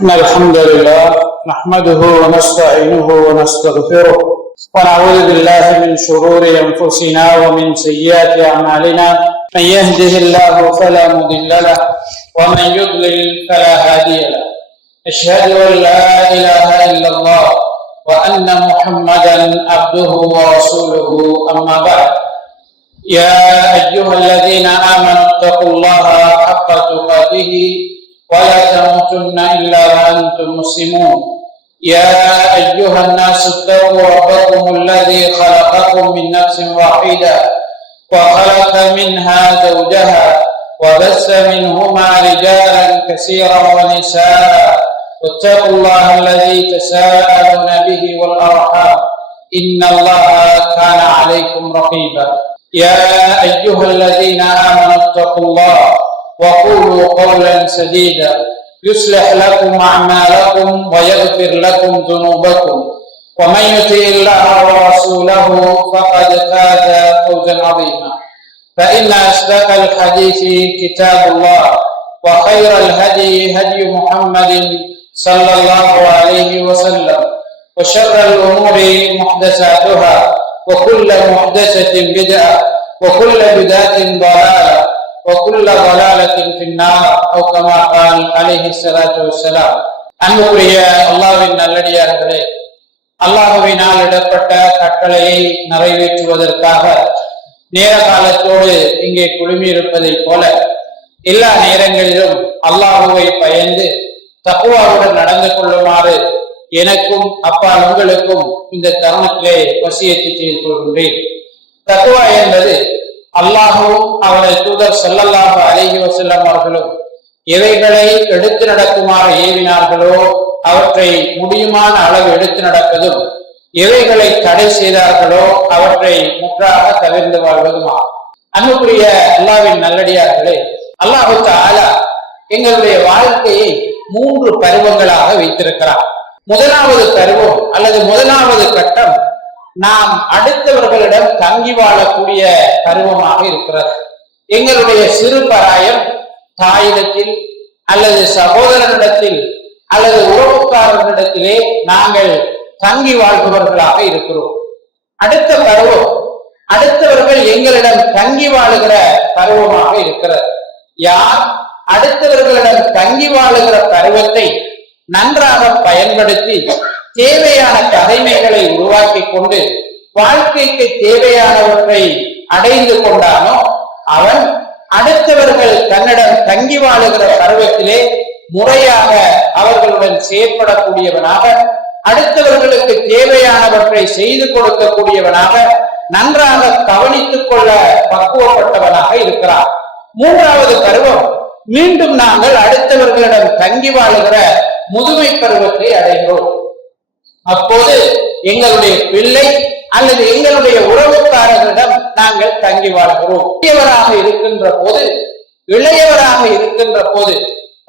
إن الحمد لله نحمده ونستعينه ونستغفره ونعوذ بالله من شرور أنفسنا ومن سيئات أعمالنا من يهده الله فلا مضل له ومن يضلل فلا هادي له أشهد أن لا إله إلا الله وأن محمدا عبده ورسوله أما بعد يا أيها الذين آمنوا اتقوا الله حق تقاته ولا تموتن إلا وأنتم مسلمون يا أيها الناس اتقوا ربكم الذي خلقكم من نفس واحدة وخلق منها زوجها وبث منهما رجالا كثيرا ونساء واتقوا الله الذي تساءلون به والأرحام إن الله كان عليكم رقيبا يا أيها الذين آمنوا اتقوا الله وقولوا قولا سديدا يصلح لكم أعمالكم ويغفر لكم ذنوبكم ومن يطع الله ورسوله فقد فاز فوزا عظيما فإن أصدق الحديث كتاب الله وخير الهدي هدي محمد صلى الله عليه وسلم وشر الأمور محدثاتها وكل محدثة بدعة وكل بدعة ضلالة وكل ضلالة في النار أو كما قال عليه الصلاة والسلام. அன்புக்குரிய அல்லாஹ்வின் நல்லடியார்களே, அல்லாஹ்வினால் இடப்பட்ட கட்டளையை நிறைவேற்றுவதற்காக நேர காலத்தோடு இங்கே குழுமியிருப்பதைப் போல எல்லா நேரங்களிலும் அல்லாஹ்வை பயந்து தக்வாவுடன் நடந்து கொள்ளுமாறு எனக்கும் அப்பால் உங்களுக்கும் இந்த தருணத்திலே வசியத்தை செய்து கொள்கின்றேன். தக்வா என்பது அல்லாஹுவும் அவனது தூதர் ஸல்லல்லாஹு அலைஹி வஸல்லம் அவர்களும் எவைகளை எடுத்து நடக்குமாறு ஏவினார்களோ அவற்றை முடியுமான அளவு எடுத்து நடப்பதும், எவைகளை தடை செய்தார்களோ அவற்றை முற்றாக தவிர்த்து வாழ்வதுமாகும். அன்புக்குரிய அல்லாஹ்வின் நல்லடியார்களே, அல்லாஹ் தஆலா எங்களுடைய வாழ்க்கையை 3 பருவங்களாக வைத்திருக்கிறார். முதலாவது பருவம் அல்லது முதலாவது கட்டம் நாம் அடுத்தவர்களிடம் தங்கி வாழக்கூடிய பருவமாக இருக்கிறது. எங்களுடைய சிறு பராயம் தாயிடத்தில் அல்லது சகோதரனிடத்தில் அல்லது உறவுக்காரர்களிடத்திலே நாங்கள் தங்கி வாழ்பவர்களாக இருக்கிறோம். அடுத்த பருவம் அடுத்தவர்கள் எங்களிடம் தங்கி வாழுகிற பருவமாக இருக்கிறது. யார் அடுத்தவர்களிடம் தங்கி வாழுகிற பருவத்தை நன்றாக பயன்படுத்தி தேவையான தகைமைகளை உருவாக்கி கொண்டு வாழ்க்கைக்கு தேவையானவற்றை அடைந்து கொண்டானோ அவன் அடுத்தவர்கள் தன்னிடம் தங்கி வாழுகிற பருவத்திலே முறையாக அவர்களுடன் செயற்படக்கூடியவனாக, அடுத்தவர்களுக்கு தேவையானவற்றை செய்து கொடுக்கக்கூடியவனாக, நன்றாக கவனித்துக் கொள்ள பக்குவப்பட்டவனாக இருக்கிறார். 3வது பருவம் மீண்டும் நாங்கள் அடுத்தவர்களிடம் தங்கி வாழுகிற முதுமை பருவத்தை அடைகிறோம். அப்போது எங்களுடைய பிள்ளை அல்லது எங்களுடைய உறவுக்காரர்களிடம் நாங்கள் தங்கி வாழ்கிறோம். இளையவராக இருக்கின்ற போது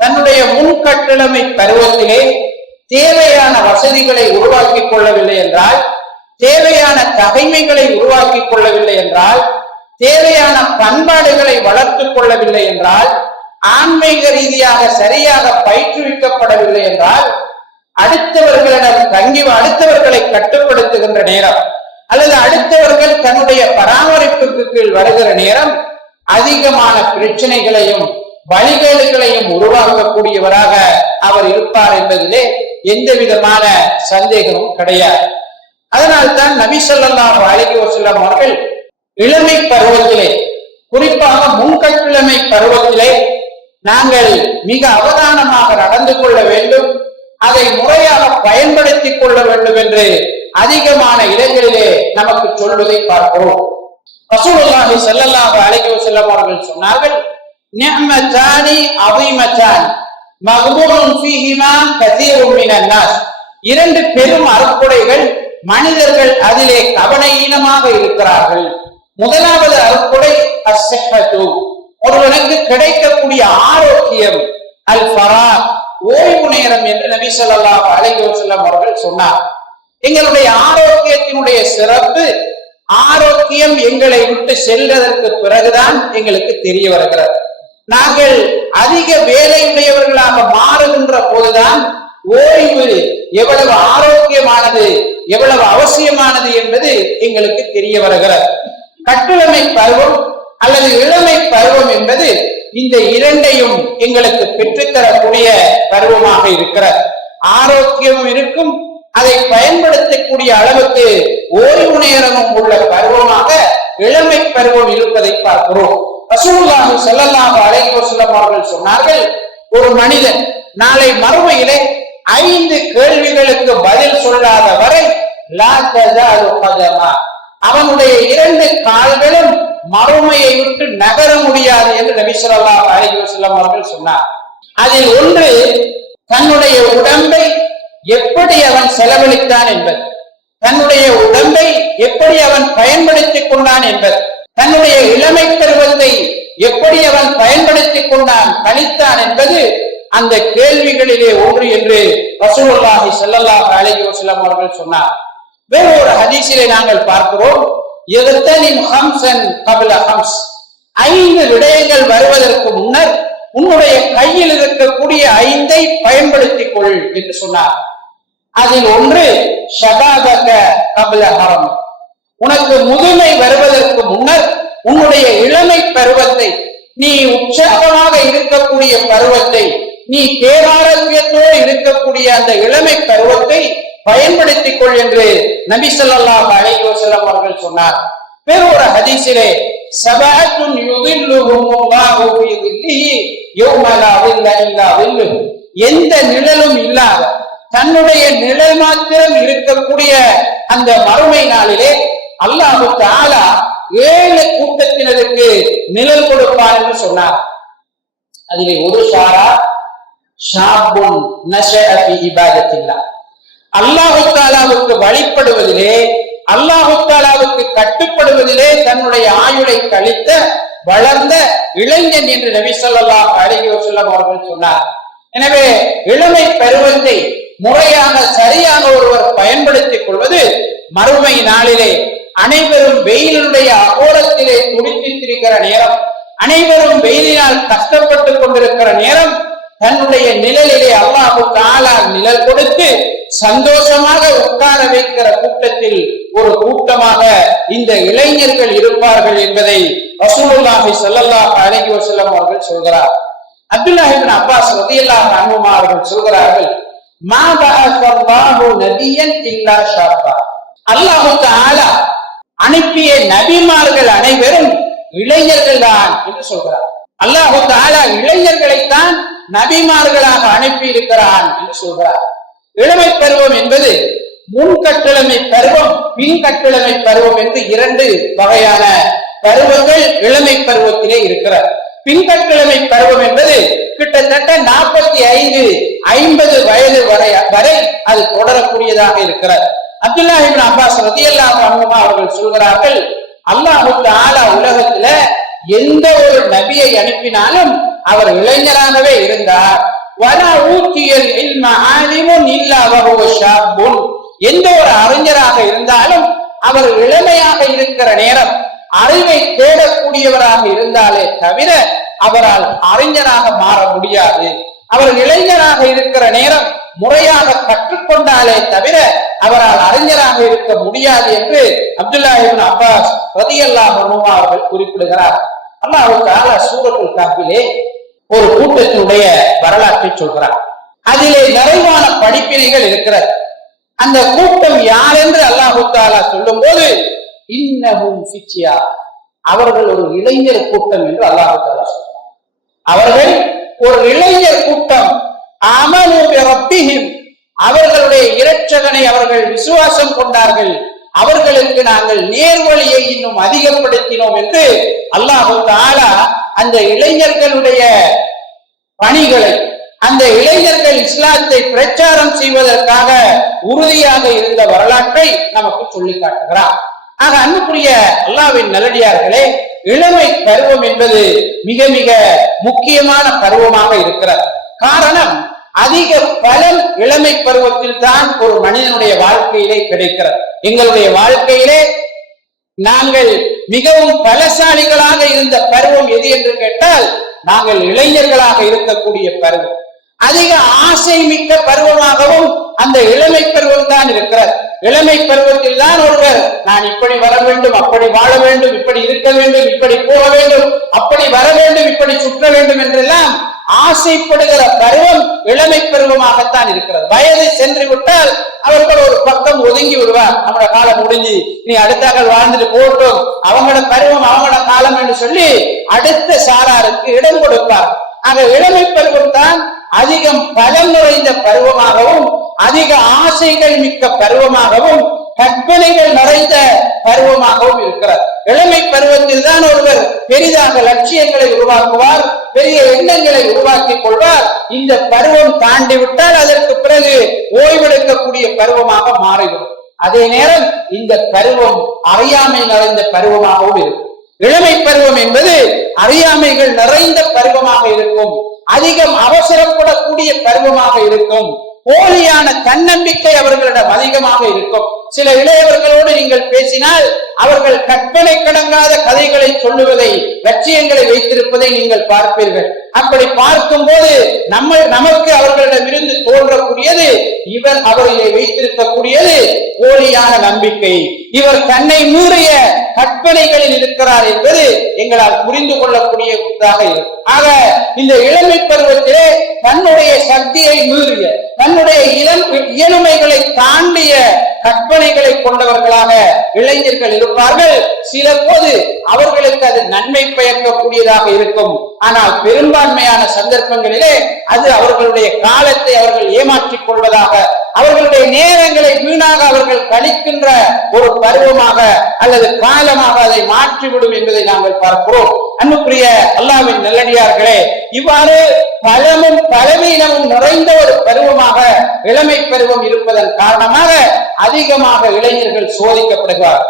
தன்னுடைய முன்கட்டளமை பருவத்திலே தேவையான வசதிகளை உருவாக்கி கொள்ளவில்லை என்றால், தேவையான தகைமைகளை உருவாக்கி கொள்ளவில்லை என்றால், தேவையான பண்பாடுகளை வளர்த்துக் கொள்ளவில்லை என்றால், ஆன்மீக ரீதியாக சரியாக பயிற்றுவிக்கப்படவில்லை என்றால், அடுத்தவர்களிடம் தங்கி அடுத்தவர்களை கட்டுப்படுத்துகின்ற நேரம் அல்லது அடுத்தவர்கள் தன்னுடைய பராமரிப்புக்கு கீழ் வருகிற நேரம் அதிகமான பிரச்சனைகளையும் வழிகேடுகளையும் உருவாக்கக்கூடியவராக அவர் இருப்பார் என்பதிலே எந்த விதமான சந்தேகமும் கிடையாது. அதனால்தான் நபி ஸல்லல்லாஹு அலைஹி வஸல்லம் அவர்கள் இளமை பருவத்திலே, குறிப்பாக முன்கட்டிளமை பருவத்திலே நாங்கள் மிக அவதானமாக நடந்து கொள்ள வேண்டும், அதை முறையாக பயன்படுத்திக் கொள்ள வேண்டும் என்று அதிகமான இடங்களிலே நமக்கு சொல்வதை பார்க்கிறோம். ரசூலுல்லாஹி ஸல்லல்லாஹு அலைஹி வஸல்லம் அவர்கள் சொன்னார்கள், நிஅமதானி அஸீமதானி மக்பூனுன் ஃபீஹிமா கஸீருன் மினன் நாஸ். 2 பெரும் அருட்கொடைகள், மனிதர்கள் அதிலே கவனஈனமாக இருக்கிறார்கள். முதலாவது அருட்கொடை அஸ்ஸஹ்ஹத்து, ஒருவனுக்கு கிடைக்கக்கூடிய ஆரோக்கியம், அல் ஃபராக், ஓய்வு நேரம் என்று நபி ஸல்லல்லாஹு அலைஹி வஸல்லம் அவர்கள் சொன்னார். எங்களுடைய ஆரோக்கியத்தினுடைய சிறப்பு, ஆரோக்கியம் எங்களை விட்டு செல்வதற்கு பிறகுதான் எங்களுக்கு தெரிய வருகிறது. நாங்கள் அதிக வேலையுடையவர்களாக மாறுகின்ற போதுதான் ஓய்வு எவ்வளவு ஆரோக்கியமானது, எவ்வளவு அவசியமானது என்பது எங்களுக்கு தெரிய வருகிறது. கட்டுளமை பருவம் அல்லது இளமை பருவம் என்பது இந்த இரண்டையும் எங்களுக்கு பெற்றுத்தரக்கூடிய பருவமாக இருக்கிறது. ஆரோக்கியமும் இருக்கும், அதை பயன்படுத்தக்கூடிய அளவுக்கு ஓய்வு நேரமும் உள்ள பருவமாக இளமை பருவம் இருப்பதை பார்க்கிறோம். ரசூலுல்லாஹி ஸல்லல்லாஹு அலைஹி வஸல்லம் அவர்கள் சொன்னார்கள், ஒரு மனிதன் நாளை மறுமையிலே 5 கேள்விகளுக்கு பதில் சொல்லாத வரை லா தஸாலு கதமா, அவனுடைய 2 கால்களும் மறுமையை விட்டு நகர முடியாது என்று நபி ஸல்லல்லாஹு அலைஹி வஸல்லம் அவர்கள் சொன்னார். அதில் ஒன்று, தன்னுடைய உடம்பை எப்படி அவன் செலவழித்தான் என்பது, தன்னுடைய உடம்பை எப்படி அவன் பயன்படுத்திக் கொண்டான் என்பது, தன்னுடைய இளமை பருவத்தை எப்படி அவன் பயன்படுத்திக் கொண்டான், கழித்தான் என்பது அந்த கேள்விகளிலே ஒன்று என்று ரசூலுல்லாஹி ஸல்லல்லாஹு அலைஹி வஸல்லம் அவர்கள் சொன்னார். வேறு ஒரு ஹதீஸிலே நாங்கள் பார்க்கிறோம், யக்தனிம் ஹம்ஸன் கப்ல ஹம்ஸ், 5 விடயங்கள் வருவதற்கு முன்னர் உன்னுடைய கையில் இருக்கக்கூடிய 5ஐ பயன்படுத்திக் கொள் என்று சொன்னார். அதில் ஒன்று, ஷபாபக கப்ல ஹரம், உனக்கு முதுமை வருவதற்கு முன்னர் உன்னுடைய இளமை பருவத்தை, நீ உற்சாகமாக இருக்கக்கூடிய பருவத்தை, நீ தேவாரோக்கியத்தோடு இருக்கக்கூடிய அந்த இளமை பருவத்தை பயன்படுத்திக் கொள் என்று நபி ஸல்லல்லாஹு அலைஹி வஸல்லம் அவர்கள் சொன்னார். வேறு ஒரு ஹதீஸிலே, சபஅத்துன் யுதில்லுஹுமுல்லாஹு ஃபீ தில்லிஹி யௌம லா தில்ல இல்லா தில்லுஹு, எந்த நிழலும் இல்லாத தன்னுடைய நிழல் மாத்திரம் இருக்கக்கூடிய அந்த மறுமை நாளிலே அல்லாஹ் தஆலா 7 கூட்டத்தினருக்கு நிழல் கொடுப்பார் என்று சொன்னார். அதிலே ஒரு ஷாரா ஷாபுன் நஷஅ ஃபீ இபாதத்தில்லாஹ், அல்லாஹ் தஆலாவுக்கு வழிபடுவதிலே, அல்லாஹ் தஆலாவுக்கு கட்டுப்படுவதிலே தன்னுடைய ஆயுளை கழித்த வளர்ந்த இளைஞன் என்று நபி ஸல்லல்லாஹு அலைஹி வஸல்லம் அவர்கள் சொன்னார். எனவே இளமை பருவத்தை முறையாக சரியான ஒருவர் பயன்படுத்திக் கொள்வது மறுமை நாளிலே அனைவரும் வெயிலுடைய அகோரத்திலே துடித்திருக்கிற நேரம், அனைவரும் வெயிலினால் கஷ்டப்பட்டுக் கொண்டிருக்கிற நேரம், தன்னுடைய நிழலிலே அல்லாஹ் தஆலா நிழல் கொடுத்து சந்தோஷமாக உட்கார வைக்கிற கூட்டத்தில் ஒரு கூட்டமாக இந்த இளைஞர்கள் இருப்பார்கள் என்பதை ரசூலுல்லாஹி ஸல்லல்லாஹு அலைஹி வஸல்லம் அவர்கள் சொல்கிறார். அப்துல்லாஹ் இப்னு அப்பாஸ் ரலியல்லாஹு அன்ஹுமா அவர்கள் சொல்கிறார்கள், மா பஅஸல்லாஹு நபியன் இல்லா ஷாபா, அல்லாஹ் தஆலா அனுப்பிய நபிமார்கள் அனைவரும் இளைஞர்கள் தான் என்று சொல்கிறார். அல்லாஹ் தஆலா இளைஞர்களைத்தான் நபிமார்களாக அனுப்பி இருக்கிறான் என்று சொல்கிறார். இளமை பருவம் என்பது முன்கட்டுளமை பருவம், பின்கட்டுளமை பருவம் என்று 2 வகையான பருவங்கள் இளமை பருவத்திலே இருக்கிறார். பின்கட்டுளமை பருவம் என்பது கிட்டத்தட்ட 45-50 வயது வரை அது தொடரக்கூடியதாக இருக்கிறது. அப்துல்லாஹ் இப்னு அப்பாஸ் ரலியல்லாஹு அன்ஹுமா அவர்கள் சொல்கிறார்கள், அல்லாஹ் தஆலா உலகத்துல எந்த ஒரு நபியை அனுப்பினாலும் அவர் இளைஞராகவே இருந்தார். வலா ஊத்தியல் இல்ம ஆலிமுன் இல்லா வஹுவ ஷாபுன், எந்த ஒரு அறிஞராக இருந்தாலும் அவர் இளமையாக இருக்கிற நேரம் அறிவை தேடக்கூடியவராக இருந்தாலே தவிர அவரால் அறிஞராக மாற முடியாது. அவர் இளைஞராக இருக்கிற நேரம் முறையாக கற்றுக்கொண்டாலே தவிர அவரால் அறிஞராக இருக்க முடியாது என்று அப்துல்லாஹ் இப்னு அப்பாஸ் ரலியல்லாஹு அன்ஹுமா அவர்கள் குறிப்பிடுகிறார். அல்லாஹ் தஆலா சூரத்துல் கஹ்ஃபிலே ஒரு கூட்டத்தினுடைய வரலாற்றை சொல்கிறார். அதிலே நிறைவான படிப்பினைகள் இருக்கிறது. அந்த கூட்டம் யார் என்று அல்லாஹ் தஆலா சொல்லும் போது, இன்னஹும் ஃபித்யா, அவர்கள் ஒரு இளைஞர் கூட்டம் என்று அல்லாஹ் தஆலா சொல்றார். அவர்கள் ஒரு இளைஞர் கூட்டம். ஆமனு பிரப்பிஹிம், அவர்களுடைய இரட்சகனை அவர்கள் விசுவாசம் கொண்டார்கள், அவர்களுக்கு நாங்கள் நேர்வழியை இன்னும் அதிகப்படுத்தினோம் என்று அல்லாஹ் தஆலா அந்த இளைஞர்களுடைய பணிகளை, அந்த இளைஞர்கள் இஸ்லாத்தை பிரச்சாரம் செய்வதற்காக உறுதியாக இருந்த வரலாற்றை நமக்கு சொல்லி காட்டுகிறார். ஆக அன்புக்குரிய அல்லாஹ்வின் நல்லடியார்களே, இளமை பருவம் என்பது மிக மிக முக்கியமான பருவமாக இருக்கிறது. காரணம், அதிக பலன் இளமை பருவத்தில் தான் ஒரு மனிதனுடைய வாழ்க்கையிலே கிடைக்கிறது. எங்களுடைய வாழ்க்கையிலே நாங்கள் மிகவும் பலசாலிகளாக இருந்த பருவம் எது என்று கேட்டால் நாங்கள் இளைஞர்களாக இருக்கக்கூடிய பருவம். அதிக ஆசை மிக்க பருவமாகவும் அந்த இளமை பருவம் தான் இருக்கிறது. இளமை பருவத்தில் தான் ஒருவர் நான் இப்படி வர வேண்டும், அப்படி வாழ வேண்டும், இப்படி இருக்க வேண்டும், இப்படி போக வேண்டும், அப்படி வர வேண்டும், இப்படி சுற்ற வேண்டும் என்றெல்லாம் ஆசைப்படுகிற பருவம் இளமை பருவமாகத்தான் இருக்கிறது. வயது சென்று விட்டால் அவர்கள் ஒரு பக்கம் ஒதுங்கி விடுவார். நம்மளோட காலம் முடிஞ்சு நீ அடுத்தாக வாழ்ந்துட்டு போட்டும், அவங்களோட பருவம் அவங்களோட காலம் என்று சொல்லி அடுத்த சாராருக்கு இடம் கொடுப்பார். ஆக இளமை பருவம் தான் அதிகம் பலம் நிறைந்த பருவமாகவும் அதிக ஆசைகள் மிக்க பருவமாகவும் கற்பனைகள் நிறைந்த பருவமாகவும் இருக்கிறார். இளமை பருவத்தில் தான் ஒருவர் பெரிதாக லட்சியங்களை உருவாக்குவார், பெரிய எண்ணங்களை உருவாக்கிக் கொள்வார். இந்த பருவம் தாண்டி விட்டால் அதற்கு பிறகு ஓய்வெடுக்கக்கூடிய பருவமாக மாறிவிடும். அதே நேரம் இந்த பருவம் அறியாமை நிறைந்த பருவமாகவும் இருக்கும். இளமை பருவம் என்பது அறியாமைகள் நிறைந்த பருவமாக இருக்கும். அதிகம் அவசரப்படக்கூடிய பருவமாக இருக்கும். போலியான தன்னம்பிக்கை அவர்களிடம் அதிகமாக இருக்கும். சில இளையவர்களோடு நீங்கள் பேசினால் அவர்கள் கற்பனை கடங்காத கதைகளை சொல்லுவதை, லட்சியங்களை வைத்திருப்பதை நீங்கள் பார்ப்பீர்கள். அப்படி பார்க்கும் போது நமக்கு அவர்களிடமிருந்து தோன்றக்கூடியது இவர் அவர்களை வைத்திருக்கக்கூடியது போலியான நம்பிக்கை, இவர் தன்னை மீறிய கற்பனைகளில் இருக்கிறார் என்பது எங்களால் புரிந்து கொள்ளக்கூடியதாக இருக்கும். ஆக இந்த இளமை பருவத்திலே தன்னுடைய சக்தியை மீறிய, தன்னுடைய இயலுமைகளை தாண்டிய கற்பனைகளை கொண்டவர்களாக இளைஞர்கள் இருப்பார்கள். சில போது அவர்களுக்கு அது நன்மை பயக்கக்கூடியதாக இருக்கும். ஆனால் பெரும்பான்மையான சந்தர்ப்பங்களிலே அது அவர்களுடைய காலத்தை அவர்கள் ஏமாற்றிக் கொள்வதாக, அவர்களுடைய நேரங்களை வீணாக அவர்கள் கழிக்கின்ற ஒரு பருவமாக அல்லது காலமாக அதை மாற்றிவிடும் என்பதை நாங்கள் பார்க்கிறோம். அன்புக்குரிய அல்லாஹ்வின் நல்லடியார்களே, இவ்வாறு பலமும் பலவீனமும் நிறைந்த ஒரு பருவமாக இளமை பருவம் இருப்பதன் காரணமாக அதிகமாக இளைஞர்கள் சோதிக்கப்படுவார்கள்.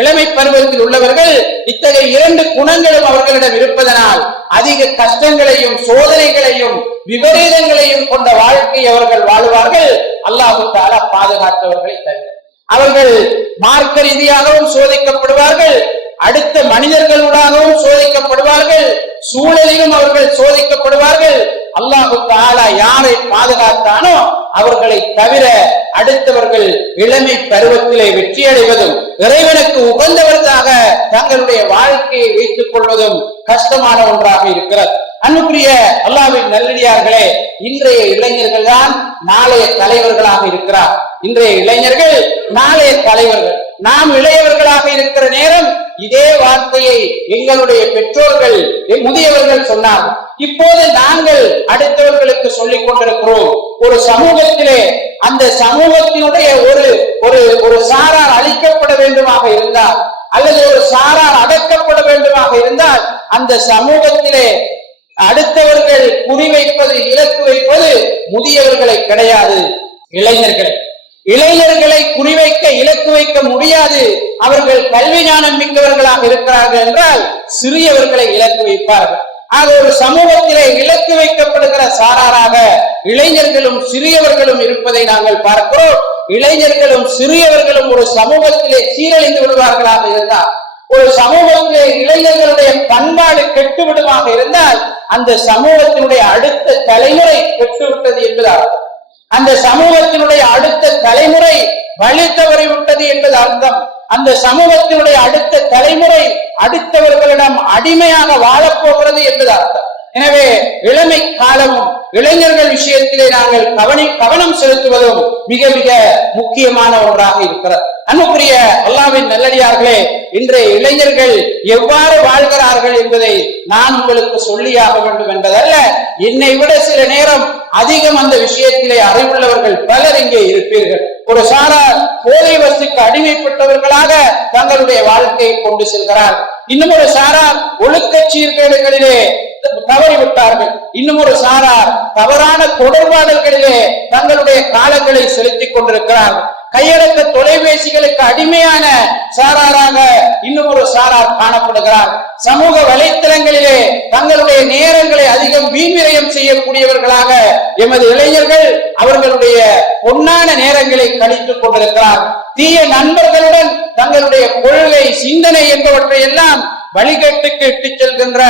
இளமை பருவத்தில் உள்ளவர்கள் இத்தகைய இரண்டு குணங்களும் அவர்களிடம் இருப்பதனால் அதிக கஷ்டங்களையும் சோதனைகளையும் விபரீதங்களையும் கொண்ட வாழ்க்கை அவர்கள் வாழுவார்கள். அல்லாஹ் தஆலா பாதுகாத்தவர்களை தவிர அவர்கள் மார்க்க ரீதியாகவும் சோதிக்கப்படுவார்கள், அடுத்த மனிதர்களாகவும் சோதிக்கப்படுவார்கள், சூழலிலும் அவர்கள் சோதிக்கப்படுவார்கள். அல்லாஹ் தஆலா யாரை பாதுகாத்தானோ அவர்களை தவிர அடுத்தவர்கள் இளமை பருவத்திலே வெற்றி அடைவதும் இறைவனுக்கு உகந்தவர்களாக தங்களுடைய வாழ்க்கையை வைத்துக் கொள்வதும் கஷ்டமான ஒன்றாக இருக்கிறது. அன்புக்குரிய அல்லாஹ்வின் நல்லடியார்களே, இன்றைய இளைஞர்கள் தான் நாளைய தலைவர்களாக இருக்கிறார். இன்றைய இளைஞர்கள் நாளைய தலைவர்கள். நாம் இளையவர்களாக இருக்கிற நேரம் இதே வார்த்தையை எங்களுடைய பெற்றோர்கள், முதியவர்கள் சொன்னார்கள். இப்போது நாங்கள் அடுத்தவர்களுக்கு சொல்லிக் கொண்டிருக்கிறோம். ஒரு சமூகத்திலே அந்த சமூகத்தினுடைய ஒரு சாரார் அழிக்கப்பட வேண்டுமாக இருந்தால் அல்லது ஒரு சாரார் அடக்கப்பட வேண்டுமாக இருந்தால் அந்த சமூகத்திலே அடுத்தவர்கள் குறிவைப்பது, இலக்கு வைப்பது முதியவர்களை கிடையாது, இளைஞர்களை குறிவைக்க இலக்கு வைக்க முடியாது. அவர்கள் கல்வி ஞானம் மிக்கவர்களாக இருக்கிறார்கள் என்றால் சிறியவர்களை இலக்கு வைப்பார்கள். ஆக ஒரு சமூகத்திலே இலக்கு வைக்கப்படுகிற சாராராக இளைஞர்களும் சிறியவர்களும் இருப்பதை நாங்கள் பார்க்கிறோம். இளைஞர்களும் சிறியவர்களும் ஒரு சமூகத்திலே சீரழிந்து விடுவார்களாக இருந்தால், ஒரு சமூகத்திலே இளைஞர்களுடைய பண்பாடு கெட்டுவிடுமாக இருந்தால் அந்த சமூகத்தினுடைய அடுத்த தலைமுறை கெட்டுவிட்டது என்பது அர்த்தம். அந்த சமூகத்தினுடைய அடுத்த தலைமுறை வழி தவறிவிட்டது என்பது அர்த்தம். அந்த சமூகத்தினுடைய அடுத்த தலைமுறை அடுத்தவர்களிடம் அடிமையாக வாழப்போகிறது என்பது அர்த்தம். எனவே இளமை காலமும் இளைஞர்கள் விஷயத்திலே நாங்கள் கவனம் செலுத்துவதும் மிக மிக முக்கியமான ஒன்றாக இருக்கிறது. அன்புக்குரிய அல்லாஹ்வின் நல்லடியார்களே, இன்றைய இளைஞர்கள் எவ்வாறு வாழ்கிறார்கள் என்பதை நான் உங்களுக்கு சொல்லியாக வேண்டும் என்பதல்ல, என்னை விட சில நேரம் அதிகம் அந்த விஷயத்திலே அறிவுள்ளவர்கள் பலர் இங்கே இருப்பீர்கள். ஒரு சாரார் போதை வஸ்துக்கு அடிமைப்பட்டவர்களாக தங்களுடைய வாழ்க்கையை கொண்டு செல்கிறார். இன்னும் ஒரு சாரார் ஒழுக்க சீர்கேடுகளிலே தவறிவிட்டார்கள். இன்னும் ஒரு சாரார் தவறான தொடர்பாடல்களிலே தங்களுடைய காலங்களை செலுத்திக் கொண்டிருக்கிறார்கள். கையடக்க தொலைபேசிகளுக்கு அடிமையான சாராராக இன்னும் ஒரு சாரார் காணப்படுகிறார். சமூக வலைத்தளங்களிலே தங்களுடைய நேரங்களை அதிகம் வீண்விரயம் செய்யக்கூடியவர்களாக எமது இளைஞர்கள் அவர்களுடைய பொன்னான நேரங்களை கழித்துக் கொண்டிருக்கிறார். தீய நண்பர்களுடன் தங்களுடைய கொள்கை, சிந்தனை என்பவற்றை எல்லாம் வழிகேட்டுக்கு இட்டு செல்கின்ற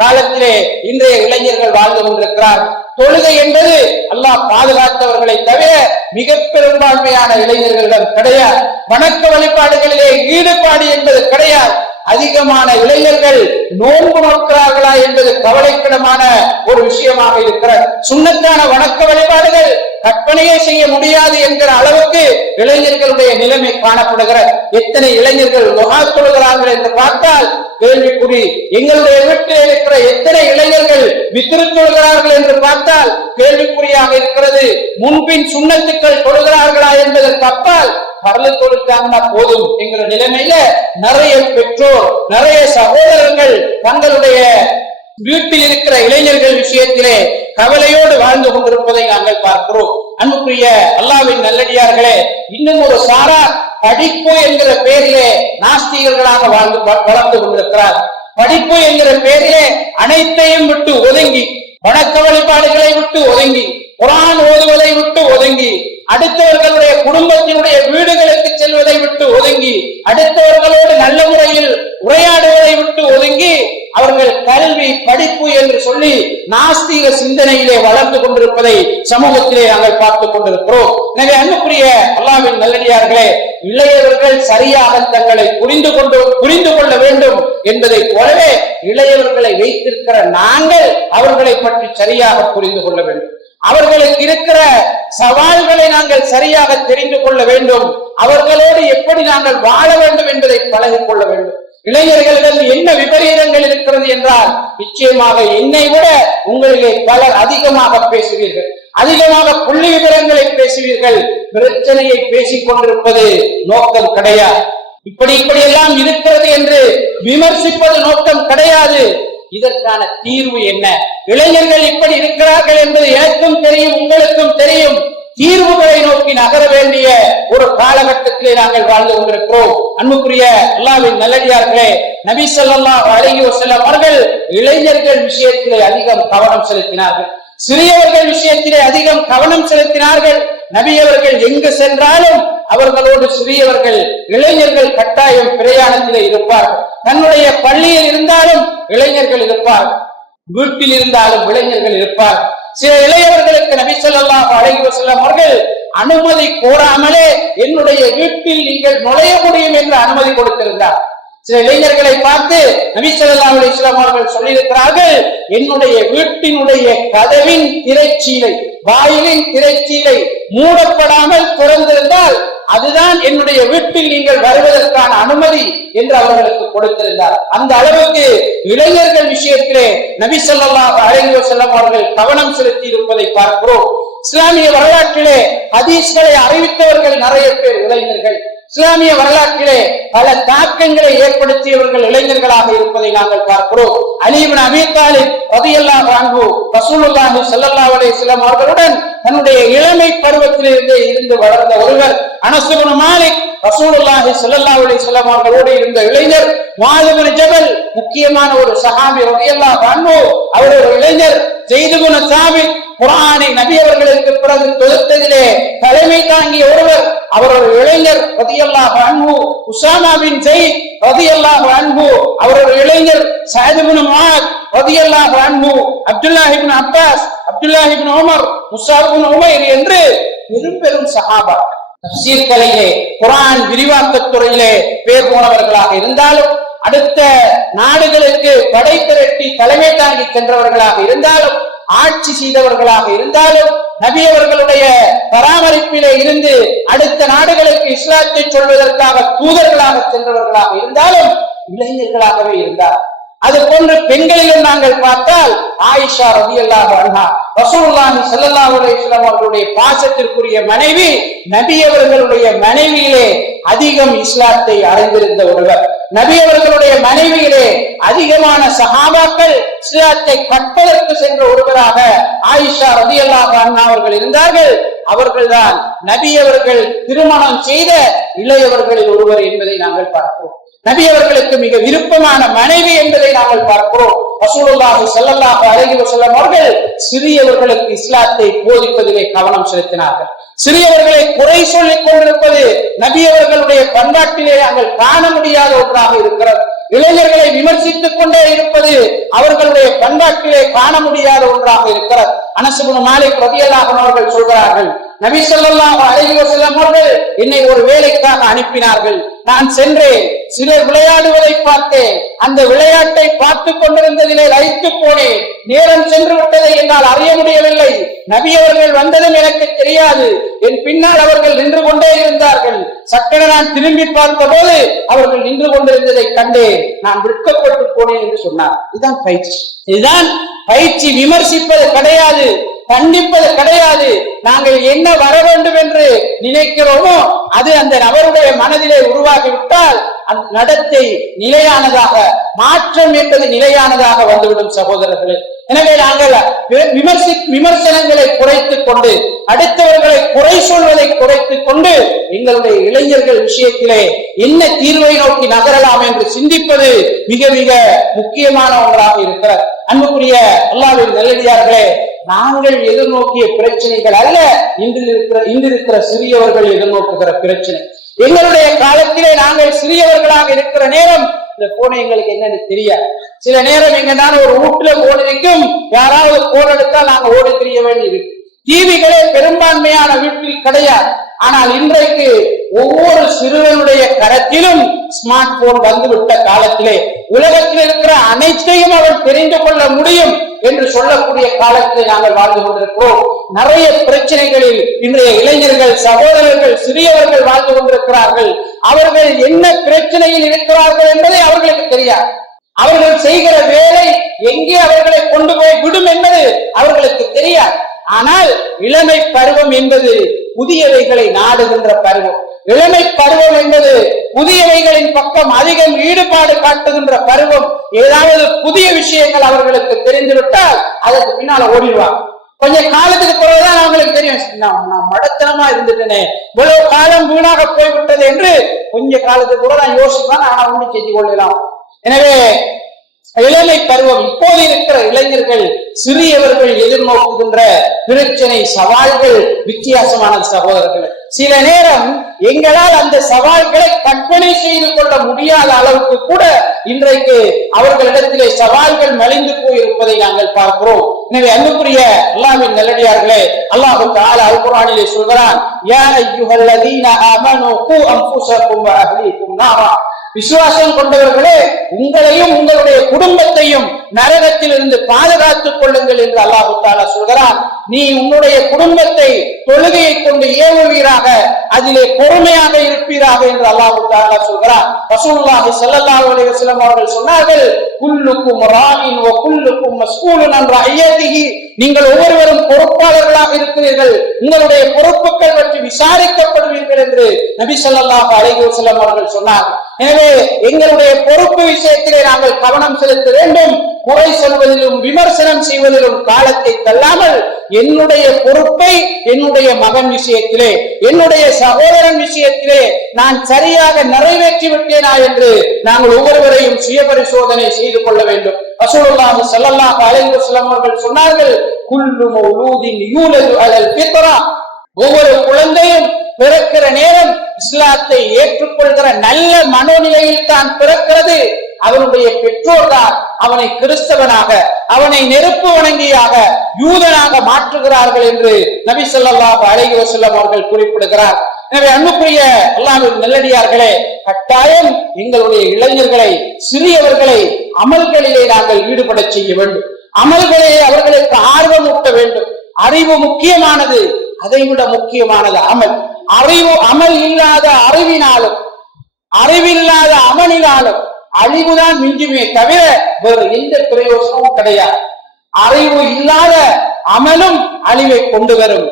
காலத்திலே இன்றைய இளைஞர்கள் வாழ்ந்து கொண்டிருக்கிறார். தொழுகை என்பது அல்லாஹ் பாதுகாத்தவர்களை தவிர மிக பெரும்பான்மையான இளைஞர்களிடம் கிடையாது. வணக்க வழிபாடுகளிலே ஈடுபாடு என்பது கிடையாது. அதிகமான இளைஞர்கள் நோன்பு நோக்கிறார்களா என்பது கவலைக்கிடமான ஒரு விஷயமாக இருக்கிறது. சுன்னத்தான வணக்க வழிபாடுகள் கற்பனையே செய்ய முடியாது என்கிற அளவுக்கு இளைஞர்களுடைய நிலைமை காணப்படுகிறது. எத்தனை இளைஞர்கள் துஆ தொழுகிறார்கள் என்று பார்த்தால் கேள்விக்குறி. எங்களுடைய வீட்டில் இருக்கிற எத்தனை இளைஞர்கள் வித்ரு தொழுகிறார்கள் என்று பார்த்தால் கேள்விக்குறியாக இருக்கிறது. முன்பின் சுன்னத்துக்கள் தொழுகிறார்களா என்பதற்கு அப்பால் பரல தொழுத்தாங்கன்னா போதும் என்கிற நிலைமையில நிறைய பெற்றோர், நிறைய சகோதரர்கள் தங்களுடைய வீட்டில் இருக்கிற இளைஞர்கள் விஷயத்திலே கவலையோடு வாழ்ந்து கொண்டிருப்பதை நாங்கள் பார்க்கிறோம். அன்புக்குரிய அல்லாஹ்வின் நல்லடியார்களே, இன்னும் ஒரு சாரா படிப்பு என்கிற பெயரிலே நாஸ்திகர்களாக வளர்ந்து கொண்டிருக்கிறார். படிப்பு என்கிற பெயரிலே அனைத்தையும் விட்டு ஒதுங்கி, வணக்க வழிபாடுகளை விட்டு ஒதுங்கி, குர்ஆன் ஓதுவதை விட்டு ஒதுங்கி, அடுத்தவர்களுடைய குடும்பத்தினுடைய வீடுகளுக்கு செல்வதை விட்டு ஒதுங்கி, அடுத்தவர்களோடு நல்ல முறையில் உரையாடுவதை விட்டு ஒதுங்கி, அவர்கள் கல்வி படிப்பு என்று சொல்லி நாஸ்திக சிந்தனையிலே வளர்ந்து கொண்டிருப்பதை சமூகத்திலே நாங்கள் பார்த்துக் கொண்டிருக்கிறோம். எனவே அன்புக்குரிய அல்லாஹ்வின் நல்லடியார்களே, இளையவர்கள் சரியாக தங்களை புரிந்து கொள்ள வேண்டும் என்பதை போலவே இளையவர்களை வைத்திருக்கிற நாங்கள் அவர்களை பற்றி சரியாக புரிந்து கொள்ள வேண்டும். அவர்களுக்கு இருக்கிற சவால்களை நாங்கள் சரியாக தெரிந்து கொள்ள வேண்டும். அவர்களோடு எப்படி நாங்கள் வாழ வேண்டும் என்பதை பழகிக் கொள்ள வேண்டும். இளைஞர்களிடம் என்ன விபரீதங்கள் இருக்கிறது என்றால், நிச்சயமாக என்னை விட உங்களிலே பலர் அதிகமாக பேசுவீர்கள், அதிகமாக புள்ளி விவரங்களை பேசுவீர்கள். பிரச்சனையை பேசிக் கொண்டிருப்பது நோக்கம் கிடையாது. இப்படியெல்லாம் இருக்கிறது என்று விமர்சிப்பது நோக்கம் கிடையாது. இதற்கான தீர்வு என்ன? இளைஞர்கள் இப்படி இருக்கிறார்கள் என்பது எனக்கும் தெரியும், உங்களுக்கும் தெரியும். தீர்வுகளை நோக்கி நகர வேண்டிய ஒரு காலகட்டத்திலே நாங்கள் வாழ்ந்து கொண்டிருக்கிறோம். அன்புக்குரிய அல்லாஹ்வின் நல்லடியார்களே, நபி ஸல்லல்லாஹு அலைஹி வஸல்லம் அவர்கள் இளைஞர்கள் விஷயத்திலே அதிகம் கவனம் செலுத்தினார்கள். சிறியவர்கள் விஷயத்திலே அதிகம் கவனம் செலுத்தினார்கள். நபி அவர்கள் எங்கு சென்றாலும் அவர்களோடு சிறியவர்கள், இளைஞர்கள் கட்டாயம் பிரயாணத்திலே இருப்பார்கள். தன்னுடைய பள்ளியில் இருந்தாலும் இளைஞர்கள் இருப்பார்கள், வீட்டில் இருந்தாலும் இளைஞர்கள் இருப்பார்கள். சில இளையவர்களுக்கு நபி ஸல்லல்லாஹு அலைஹி வஸல்லம் அவர்கள் அனுமதி கோராமலே என்னுடைய வீட்டில் நீங்கள் நுழைய முடியும் என்று அனுமதி கொடுத்திருந்தார். சில இளைஞர்களை பார்த்து நபி ஸல்லல்லாஹு அலைஹி வஸல்லம் அவர்கள் சொல்லியிருக்கிறார்கள், என்னுடைய வீட்டினுடைய கதவின் திரைச்சீலை, வாயிலின் திரைச்சீலை மூடப்படாமல் திறந்திருந்தால் அதுதான் என்னுடைய வீட்டில் நீங்கள் வருவதற்கான அனுமதி என்று அவர்களுக்கு கொடுத்திருந்தார். அந்த அளவுக்கு இளைஞர்கள் விஷயத்திலே நபி ஸல்லல்லாஹு அலைஹி வஸல்லம் அவர்கள் கவனம் செலுத்தி இருப்பதை பார்க்கிறோம். இஸ்லாமிய வரலாற்றிலே ஹதீஸ்களை அறிவித்தவர்கள் நிறைய பேர் இளைஞர்கள். இஸ்லாமிய வரலாற்றிலே பல தாக்கங்களை ஏற்படுத்தியவர்கள் இளைஞர்களாக இருப்பதை நாங்கள் பார்க்கிறோம். அலி இப்னு அபீ தாலிப் ரலியல்லாஹு அன்ஹு ரசூலுல்லாஹி ஸல்லல்லாஹு அலைஹி வஸல்லம் அவர்களுடன் தன்னுடைய இளமை பருவத்திலிருந்தே இருந்து வளர்ந்த ஒருவர். அனஸ் இப்னு மாலிக் ரசூலுல்லாஹி ஸல்லல்லாஹு அலைஹி வஸல்லம் அவர்களோடு இருந்த இளைஞர். முஆத் இப்னு ஜபல் முக்கியமான ஒரு சஹாபி ரலியல்லாஹு அன்ஹு, அவர் ஒரு இளைஞர். ஸைத் இப்னு சாபித் குர்ஆனை நபி அவர்களுக்கு பிறகு தொகுத்ததிலே தலைமை தாங்கிய ஒருவர், அவர் ஒரு இளைஞர் ரலியல்லாஹு அன்ஹு. உஸாமா பின் ஸைத் ரலியல்லாஹு அன்ஹு, அவர் ஒரு இளைஞர். ஸஅத் இப்னு முஆத் ரலியல்லாஹு அன்ஹு, அப்துல்லாஹ் இப்னு அப்பாஸ், அப்துல்லாஹ் இப்னு உமர், முஸஅப் இப்னு உமைர் என்று பெரும் சஹாபா. தஃப்சீர் கலையிலே, குர்ஆன் விரிவாக்கத் துறையிலே பேர் போனவர்களாக இருந்தாலும், அடுத்த நாடுகளுக்கு படை திரட்டி தலைமை தாங்கி சென்றவர்களாக இருந்தாலும், ஆட்சி செய்தவர்களாக இருந்தாலும், நபி அவர்களுடைய பராமரிப்பிலே இருந்து அடுத்த நாடுகளுக்கு இஸ்லாத்தை சொல்வதற்காக தூதர்களாக சென்றவர்களாக இருந்தாலும் இளைஞர்களாகவே இருந்தார். அது போன்று பெண்களிலும் நாங்கள் பார்த்தால் ஆயிஷா ரலியல்லாஹு அன்ஹா, ரசூலுல்லாஹி ஸல்லல்லாஹு அலைஹி வஸல்லம் அவர்களுடைய பாசத்திற்குரிய மனைவி, நபி அவர்களுடைய மனைவியிலே அதிகம் இஸ்லாத்தை அறிந்திருந்த ஒருவர். நபி அவர்களுடைய மனைவியிலே அதிகமான சஹாபாக்கள் இஸ்லாத்தை கற்பதற்கு சென்ற ஒருவராக ஆயிஷா ரலியல்லாஹு அன்ஹா அவர்கள் இருந்தார்கள். அவர்கள்தான் நபி அவர்கள் திருமணம் செய்த இளையவர்களில் ஒருவர் என்பதை நாங்கள் பார்க்கிறோம். நபி அவர்களுக்கு மிக விருப்பமான மனைவி என்பதை நாங்கள் பார்க்கிறோம். ரசூலுல்லாஹி ஸல்லல்லாஹு அலைஹி வஸல்லம் அவர்கள் சிறியவர்களுக்கு இஸ்லாத்தை போதிப்பதிலே கவனம் செலுத்தினார்கள். சிறியவர்களை குறை சொல்லிக் கொண்டிருப்பது நபி அவர்களுடைய பண்பாட்டிலே நாங்கள் காண முடியாத ஒன்றாக இருக்கிறது. இளைஞர்களை விமர்சித்துக் கொண்டே இருப்பது அவர்களுடைய பண்பாட்டிலே காண முடியாத ஒன்றாக இருக்கிறது. அனஸ் இப்னு மாலிக் ரலியல்லாஹு அன்ஹு அவர்கள் சொல்கிறார்கள், நபி ஸல்லல்லாஹு அலைஹி வஸல்லம் அவர்கள் என்னை ஒரு வேலைக்காக அனுப்பினார்கள். நான் சென்றேன், சிலர் விளையாடுவதை பார்த்தேன். அந்த விளையாட்டை பார்த்துக் கொண்டிருந்ததிலே லயித்து போனேன். நேரம் சென்று விட்டதை என்னால் அறிய முடியவில்லை. நபி அவர்கள் வந்ததும் எனக்கு தெரியாது. என் பின்னால் அவர்கள் நின்று கொண்டே இருந்தார்கள். சட்டென நான் திரும்பி பார்த்த போது அவர்கள் நின்று கொண்டிருந்ததை கண்டேன். நான் விற்கப்பட்டு போனேன் என்று சொன்னார். இதுதான் பயிற்சி. இதுதான் பயிற்சி. விமர்சிப்பது கிடையாது, கண்டிப்பது கிடையாது. நாங்கள் என்ன வர வேண்டும் என்று நினைக்கிறோமோ அது அந்த நபருடைய மனதிலே உருவாகிவிட்டால் அந்த நடத்தை நிலையானதாக, மாற்றம் என்பது நிலையானதாக வந்துவிடும் சகோதரர்களே. எனவே நாங்கள் விமர்சனங்களை குறைத்துக் கொண்டு, அடுத்தவர்களை குறை சொல்வதை குறைத்துக் கொண்டு, எங்களுடைய இளைஞர்கள் விஷயத்திலே என்ன தீர்வை நோக்கி நகரலாம் என்று சிந்திப்பது மிக மிக முக்கியமான ஒன்றாக இருக்கிறது. அன்புக்குரிய அல்லாஹ்வின் நல்லடியார்களே, நாங்கள் எதிர்நோக்கிய பிரச்சனைகள் அல்ல இன்றிருக்கிற சிறியவர்கள் எதிர்நோக்குகிற பிரச்சனை. எங்களுடைய காலத்திலே நாங்கள் சிறியவர்களாக இருக்கிற நேரம் இந்த போன் எங்களுக்கு என்னன்னு தெரியாது. சில நேரம் எங்கனால ஒரு வீட்டுல போன் இருக்கும், யாராவது போன் எடுத்தால் நாங்க ஓடி தெரிய வேண்டி இருக்கு. டிவிகளே பெரும்பான்மையான வீட்டில் கிடையாது. ஆனால் இன்றைக்கு ஒவ்வொரு சிறுவனுடைய கரத்திலும் ஸ்மார்ட் போன் வந்துவிட்ட காலத்திலே உலகத்தில் இருக்கிற அனைத்தையும் அவன் தெரிந்து கொள்ள முடியும் என்று சொல்லக்கூடிய காலத்தில் நாங்கள் வாழ்ந்து கொண்டிருக்கிறோம். நிறைய பிரச்சனைகளில் இன்றைய இளைஞர்கள், சகோதரர்கள், சிறியவர்கள் வாழ்ந்து கொண்டிருக்கிறார்கள். அவர்கள் என்ன பிரச்சனையில் இருக்கிறார்கள் என்பதை அவர்களுக்கு தெரியாது. அவர்கள் செய்கிற வேலை எங்கே அவர்களை கொண்டு போய் விடும் என்பது அவர்களுக்கு தெரியாது. ஆனால் இளமை பருவம் என்பது புதியவைகளை நாடுகின்ற பருவம். இளமை பருவம் என்பது புதியவைகளின் பக்கம் அதிகம் ஈடுபாடு காட்டுகின்ற பருவம். ஏதாவது புதிய விஷயங்கள் அவர்களுக்கு தெரிந்துவிட்டால் அதற்கு பின்னால ஓடிடுவாங்க. கொஞ்ச காலத்துக்கு பிறகுதான் அவங்களுக்கு தெரியும், நான் மடத்தனமா இருந்துட்டேனே, இவ்வளவு காலம் வீணாக போய்விட்டது என்று கொஞ்ச காலத்துக்கு கூட நான் யோசிப்பான். ஆனா ஒண்ணு செஞ்சு கொள்ளலாம். எனவே இளமை பருவம், இப்போது இருக்கிற இளைஞர்கள், சிறியவர்கள் எதிர்நோக்குகின்ற பிரச்சனை, சவால்கள் வித்தியாசமான சகோதரர்கள். சில நேரம் எங்களால் அந்த சவால்களை கற்பனை செய்து கொள்ள முடியாத அளவுக்கு கூட இன்றைக்கு அவர்களிடத்திலே சவால்கள் மலிந்து போயிருப்பதை நாங்கள் பார்க்கிறோம். எனவே அன்புக்குரிய அல்லாஹ்வின் நல்லடியார்களே, அல்லாஹ் தஆலா அல் குர்ஆனிலே சொல்கிறான், யா அய்யுஹல்லதீன ஆமனூ கூ அன்ஃபுஸக்கும் வ அஹ்லீக்கும் நாரா. விசுவாசம் கொண்டவர்களே, உங்களையும் உங்களுடைய குடும்பத்தையும் நரகத்தில் இருந்து பாதுகாத்துக் கொள்ளுங்கள் என்று அல்லாஹ் தஆலா சொல்கிறான். நீ உன்னுடைய குடும்பத்தை தொழுகையை கொண்டு ஏவுவீராக, அதிலே பொறுமையாக இருப்பீராக என்று அல்லாஹ் தஆலா சொல்கிறான். ரசூலுல்லாஹி ஸல்லல்லாஹு அலைஹி வஸல்லம் அவர்கள் சொன்னார்கள், குல்லுக்கும் ராயின் வ குல்லுக்கும் மஸ்ஊலுன் அன் ரஅய்யதிஹி. நீங்கள் ஒவ்வொருவரும் பொறுப்பாளர்களாக இருக்கிறீர்கள், உங்களுடைய பொறுப்புகள் பற்றி விசாரிக்கப்படுவீர்கள் என்று நபி ஸல்லல்லாஹு அலைஹி வஸல்லம் அவர்கள் சொன்னார்கள். எனவே எங்களுடைய பொறுப்பு விஷயத்திலே நாங்கள் கவனம் செலுத்த வேண்டும். குறை சொல்வதிலும் விமர்சனம் செய்வதிலும் காலத்தை தள்ளாமல் என்னுடைய பொறுப்பை என்னுடைய மகன் விஷயத்திலே, என்னுடைய சகோதரன் விஷயத்திலே நான் சரியாக நிறைவேற்றி விட்டேனா என்று நாங்கள் ஒவ்வொருவரையும் சுய பரிசோதனை செய்து கொள்ள வேண்டும். ரசூலுல்லாஹி ஸல்லல்லாஹு அலைஹி வஸல்லம் அவர்கள் சொன்னார்கள், குல்லு மௌலூதின் யூலது அலல் ஃபித்ரா. ஒவ்வொரு குழந்தையும் பிறக்கிற நேரம் இஸ்லாத்தை ஏற்றுக்கொள்கிற நல்ல மனோநிலையில் தான் பிறக்கிறது. அவனுடைய பெற்றோர் தான் அவனை கிறிஸ்தவனாக, அவனை நெருப்பு வணங்கியாக, யூதனாக மாற்றுகிறார்கள் என்று நபி ஸல்லல்லாஹு அலைஹி வஸல்லம் அவர்கள் குறிப்பிடுகிறார். எனவே அன்புக்குரிய அல்லாஹ்வின் நல்லடியார்களே, கட்டாயம் எங்களுடைய இளைஞர்களை, சிறியவர்களை அமல்களிலே நாங்கள் ஈடுபட செய்ய வேண்டும். அமல்களிலே அவர்களுக்கு ஆர்வம் ஊட்ட வேண்டும். அறிவு முக்கியமானது, அதைவிட முக்கியமானது அமல். அமல் இல்லாத அறிவினாலும், அறிவில்லாத அமலினாலும் அழிவுதான் மிஞ்சுமே தவிர வேறு எந்த பிரயோசனமும் கிடையாது. அறிவு இல்லாத அமலும் அழிவை கொண்டு வரும்,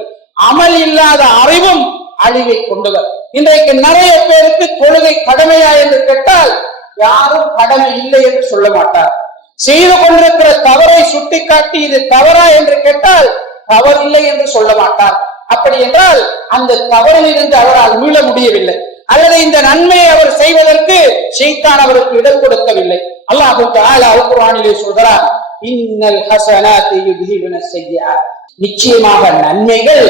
அமல் இல்லாத அறிவும் அழிவை கொண்டு வரும். இன்றைக்கு நிறைய பேருக்கு தொழுகை கடமையா என்று கேட்டால் யாரும் கடமை இல்லை என்று சொல்ல மாட்டார். செய்து கொண்டிருக்கிற தவறை சுட்டிக்காட்டி இது தவறா என்று கேட்டால் தவறு இல்லை என்று சொல்ல மாட்டார். அப்படி என்றால் அந்த தவறில் இருந்து அவரால் மீள முடியவில்லை, அல்லது இந்த நன்மையை அவர் செய்வதற்கு ஷைத்தான் அவருக்கு இடம் கொடுக்கவில்லை. அல்லாஹ் தஆலா அல் குர்ஆனிலே சொல்கிறார், இன்னல் ஹஸனாத்தி யுத்ஹிபுன ஸய்யிஆத். நிச்சயமாக நன்மைகள்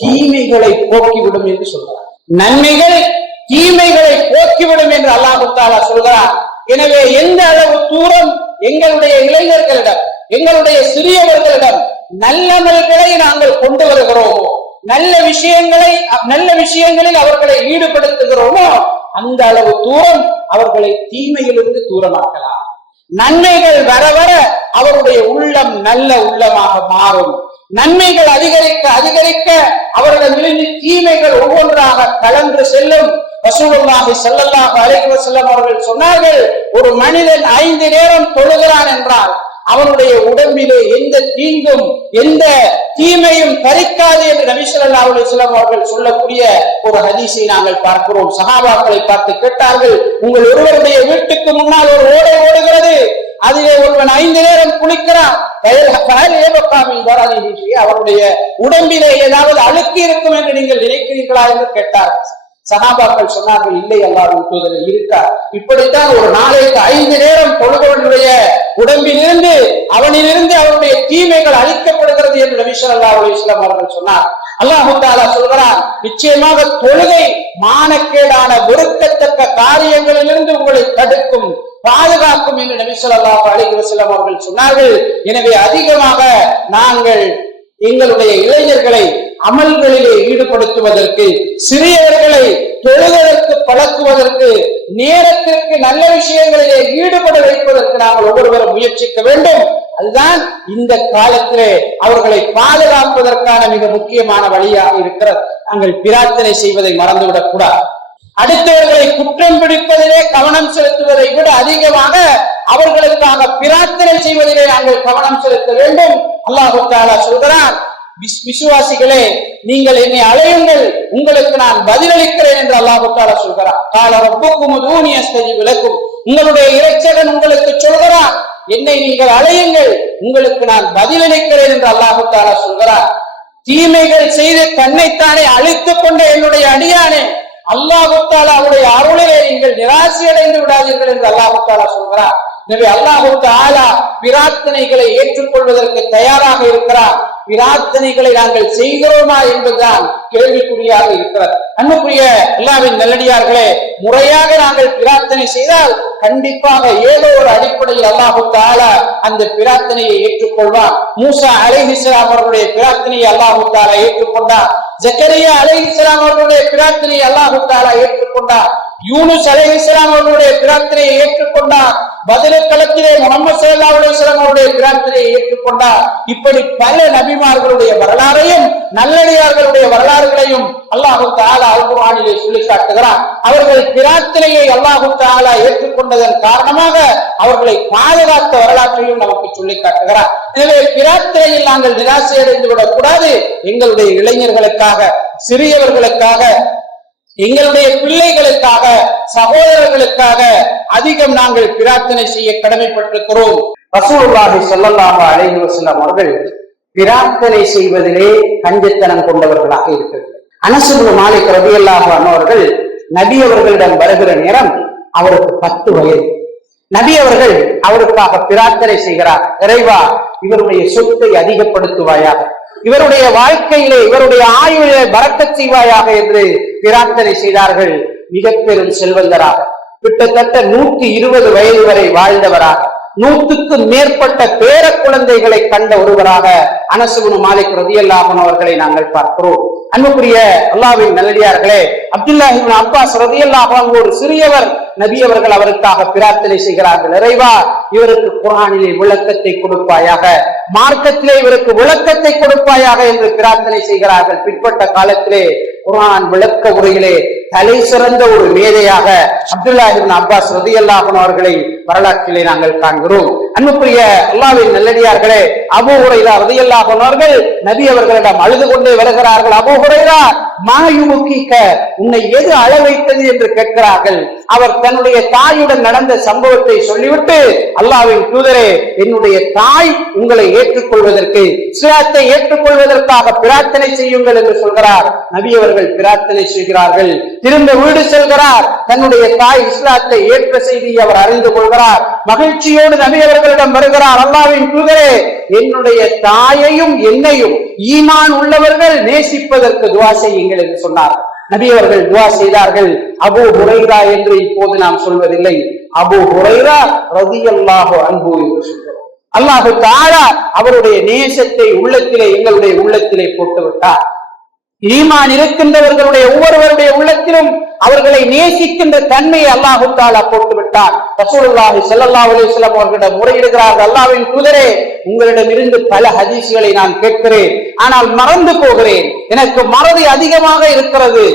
தீமைகளை போக்கிவிடும் என்று சொல்கிறார். நன்மைகள் தீமைகளை போக்கிவிடும் என்று அல்லாஹ் தஆலா சொல்கிறார். எனவே எந்த அளவு தூரம் எங்களுடைய இளைஞர்களிடம், எங்களுடைய சிறியவர்களிடம் நல்லமல்களை நாங்கள் கொண்டு வருகிறோமோ, நல்ல விஷயங்களில் அவர்களை ஈடுபடுத்துகிறோமோ, அந்த அளவு தூரம் அவர்களை தீமையிலிருந்து தூரமாக்கலாம். நன்மைகள் வர வர அவருடைய உள்ளம் நல்ல உள்ளமாக மாறும். நன்மைகள் அதிகரிக்க அதிகரிக்க அவர்களிடமிருந்து தீமைகள் ஒவ்வொன்றாக கலந்து செல்லும். ரசூலுல்லாஹி ஸல்லல்லாஹு அலைஹி வஸல்லம் அவர்கள் சொன்னார்கள், ஒரு மனிதன் 5 நேரம் தொழுகிறான் என்றால் அவனுடைய உடம்பிலே எந்த தீங்கும் எந்த தீமையும் பறிக்காது என்று நபி ஸல்லல்லாஹு அலைஹி வஸல்லம் அவர்கள் சொல்லக்கூடிய ஒரு ஹதீஸை நாங்கள் பார்க்கிறோம். சஹாபாக்களை பார்த்து கேட்டார்கள், உங்கள் ஒருவருடைய வீட்டுக்கு முன்னால் ஒரு ஓடை ஓடுகிறது, அதிலே ஒருவன் 5 நேரம் குளிக்கிறான், அவருடைய உடம்பிலே ஏதாவது அழுக்கு இருக்கும் என்று நீங்கள் நினைக்கிறீர்களா என்று கேட்டார்கள். சஹாபாக்கள் சொன்னார்கள், இல்லை அல்லாஹ்வின் தூதரே, இருக்கா. இப்படித்தான் ஒரு நாளைக்கு 5 நேரம் தொழுபவனுடைய உடம்பிலிருந்து அவனிலிருந்து அவருடைய தீமைகள் அழிக்கப்படுகிறது என்று நபி ஸல்லல்லாஹு அலைஹி வஸல்லம் அவர்கள் சொன்னார். அல்லாஹ் தஆலா சொல்கிறார், நிச்சயமாக தொழுகை மானக்கேடான வெறுக்கத்தக்க காரியங்களிலிருந்து உங்களை தடுக்கும், பாதுகாக்கும் என்று நபி ஸல்லல்லாஹு அலைஹி வஸல்லம் அவர்கள் சொன்னார்கள். எனவே அதிகமாக நாங்கள் எங்களுடைய இளைஞர்களை அமல்களிலே ஈடுபடுத்துவதற்கு, சிறியவர்களை தொழுவதற்கு பழக்குவதற்கு, நேரத்திற்கு நல்ல விஷயங்களிலே ஈடுபட வைப்பதற்கு நாங்கள் ஒவ்வொருவரும் முயற்சிக்க வேண்டும். அதுதான் இந்த காலத்திலே அவர்களை பாதுகாப்பதற்கான மிக முக்கியமான வழியாக இருக்கிறது. நாங்கள் பிரார்த்தனை செய்வதை மறந்துவிடக் கூடாது. அடுத்தவர்களை குற்றம் பிடிப்பதிலே கவனம் செலுத்துவதை விட அதிகமாக அவர்களுக்காக பிரார்த்தனை செய்வதிலே நாங்கள் கவனம் செலுத்த வேண்டும். அல்லாஹ் தஆலா சொல்கிறான், விசுவாசிகளே, நீங்கள் என்னை அழையுங்கள், உங்களுக்கு நான் பதிலளிக்கிறேன் என்று அல்லாஹ் தஆலா சொல்கிறார். கால ரப்புக்கும் ud'ூனி அஸ்தஜிப் லக்கும், உங்களுடைய இரட்சகன் உங்களுக்கு சொல்கிறார், என்னை நீங்கள் அழையுங்கள், உங்களுக்கு நான் பதிலளிக்கிறேன் என்று அல்லாஹ் தஆலா சொல்கிறார். தீமைகள் செய்து தன்னைத்தானே அழித்துக் கொண்ட என்னுடைய அடியானே, அல்லாஹ் தஆலாவுடைய அருளிலே நீங்கள் நிராசை அடைந்து விடாதீர்கள் என்று அல்லாஹ் தஆலா சொல்கிறார். எனவே அல்லாஹ் தஆலா பிரார்த்தனைகளை ஏற்றுக்கொள்வதற்கு தயாராக இருக்கிறார். பிரார்த்தனைகளை நாங்கள் செய்கிறோமா என்பதுதான் கேள்விக்குறியாக இருக்கிறது. அன்புக்குரிய அல்லாஹ்வின் நல்லடியார்களே, முறையாக நாங்கள் பிரார்த்தனை செய்தால் கண்டிப்பாக ஏதோ ஒரு அடிப்படையில் அல்லாஹ் தஆலா அந்த பிரார்த்தனையை ஏற்றுக்கொள்வார். மூசா அலைஹிஸ்ஸலாம் அவர்களுடைய பிரார்த்தனையை அல்லாஹ் தஆலா ஏற்றுக்கொண்டார். ஜக்கரியா அலைஹிஸ்ஸலாம் அவர்களுடைய பிரார்த்தனையை அல்லாஹ் தஆலா ஏற்றுக்கொண்டார். யூனுஸ் அலைஹிஸ்ஸலாம் அவர்களுடைய பிரார்த்தனையை ஏற்றுக்கொண்டார். பதில் களத்திலே முஹம்மது ஸல்லல்லாஹு அலைஹி வஸல்லம் அவருடைய பிரார்த்தனையை ஏற்றுக்கொண்டார். இப்படி பல நபிமார்களுடைய வரலாறையும் நல்லடியார்களுடைய வரலாறுகளையும் அல்லாஹ் தஆலா அல் குர்ஆனிலே சொல்லி காட்டுகிறார். அவர்கள் பிரார்த்தனையை அல்லாஹ் தஆலா ஏற்றுக்கொண்டதன் காரணமாக அவர்களை பாதுகாத்த வரலாற்றையும் நமக்கு சொல்லி காட்டுகிறார். எனவே பிரார்த்தனையில் நாங்கள் நிராசை அடைந்து விடக்கூடாது. எங்களுடைய இளைஞர்களுக்காக, சிறியவர்களுக்காக, எங்களுடைய பிள்ளைகளுக்காக, சகோதரர்களுக்காக அதிகம் நாங்கள் பிரார்த்தனை செய்ய கடமைப்பட்டிருக்கிறோம். ரசூலுல்லாஹி ஸல்லல்லாஹு அலைஹி வஸல்லம் அவர்கள் பிரார்த்தனை செய்வதிலே கஞ்சத்தனம் கொண்டவர்களாக இருக்கிறார்கள். அனஸ் இப்னு மாலிக் ரலியல்லாஹு அன்ஹு அவர்கள் நபி அவர்களிடம் வருகிற நேரம் அவருக்கு 10 வயது. நபி அவர்கள் அவருக்காக பிரார்த்தனை செய்கிறார், இறைவா, இவருடைய சொத்தை அதிகப்படுத்துவாயாக, இவருடைய வாழ்க்கையிலே, இவருடைய ஆயுளிலே பரக்கத் செய்வாயாக என்று பிரார்த்தனை செய்தார்கள். மிக பெரும் செல்வந்தராக, கிட்டத்தட்ட 120 வயது வரை வாழ்ந்தவராக, 100க்கும் மேற்பட்ட பேர குழந்தைகளை கண்ட ஒருவராக அனஸ் இப்னு மாலிக் ரலியல்லாஹு அன்ஹு அவர்களை நாங்கள் பார்க்கிறோம். அன்புக்குரிய அல்லாஹ்வின் நல்லடியார்களே, அப்துல்லாஹ் இப்னு அப்பாஸ் ரலியல்லாஹு அன்ஹு ஒரு சிறியவர், நபி அவர்கள் அவருக்காக பிரார்த்தனை செய்கிறார்கள், இறைவா, இவருக்கு குர்ஆனிலே விளக்கத்தை கொடுப்பாயாக, மார்க்கத்திலே இவருக்கு விளக்கத்தை கொடுப்பாயாக என்று பிரார்த்தனை செய்கிறார்கள். பிற்பட்ட காலத்திலே குர்ஆன் விளக்க உரையிலே தலை சிறந்த ஒரு மேதையாக அப்துல்லாஹ் இப்னு அப்பாஸ் ரலியல்லாஹு அன்ஹு அவர்களை வரலாற்றிலே நாங்கள் காண்கிறோம். அன்புக்குரிய அல்லாஹ்வின் நல்லடியார்களே, அபூ ஹுரைரா ரலியல்லாஹு அன்ஹு அவர்கள் நபி அவர்களிடம் அழுது கொண்டே வருகிறார்கள். அபூ ஹுரைரா, மா யுபகீக, உன்னை எது அழ வைத்தது என்று கேட்கிறார்கள். அவர் தன்னுடைய தாயுடன் நடந்த சம்பவத்தை சொல்லிவிட்டு, அல்லாஹ்வின் தூதரே, என்னுடைய தாய் உங்களை ஏற்றுக்கொள்வதற்கு, இஸ்லாத்தை ஏற்றுக்கொள்வதற்காக பிரார்த்தனை செய்யுங்கள் என்று சொல்கிறார். நபி அவர்கள் பிரார்த்தனை செய்கிறார்கள். திரும்ப வீடு செல்கிறார். தன்னுடைய தாய் இஸ்லாத்தை ஏற்ற செய்தியை அவர் அறிந்து கொள்கிறார். மகிழ்ச்சியோடு நபி அவர்களிடம் வருகிறார். அல்லாஹ்வின் தூதரே, என்னுடைய தாயையும் என்னையும் ஈமான் உள்ளவர்கள் நேசிப்பதற்கு துஆ செய்யுங்கள் என்று சொன்னார். நபி அவர்கள் துஆ செய்தார்கள். அபூ ஹுரைரா என்று இப்போது நாம் சொல்வதில்லை, அபூ ஹுரைரா ரலியல்லாஹு அன்ஹு என்று சொல்கிறோம். அல்லாஹ் தஆலா அவருடைய நேசத்தை உள்ளத்திலே, எங்களுடைய உள்ளத்திலே போட்டு விட்டார். ஈமான் இருக்கின்றவர்களுடைய ஒவ்வொருவருடைய உள்ளத்திலும் அவர்களை நேசிக்கின்ற தன்மையை அல்லாஹ் தஆலா போட்டு விட்டார். ரசூலுல்லாஹி ஸல்லல்லாஹு அலைஹி வஸல்லம் அவர்களிடம் முறையிடுகிறார்கள், அல்லாஹ்வின் தூதரே, உங்களிடம் இருந்து பல ஹதீஸ்களை நான் கேட்கிறேன், ஆனால் மறந்து போகிறேன், எனக்கு மறதி அதிகமாக இருக்கிறது,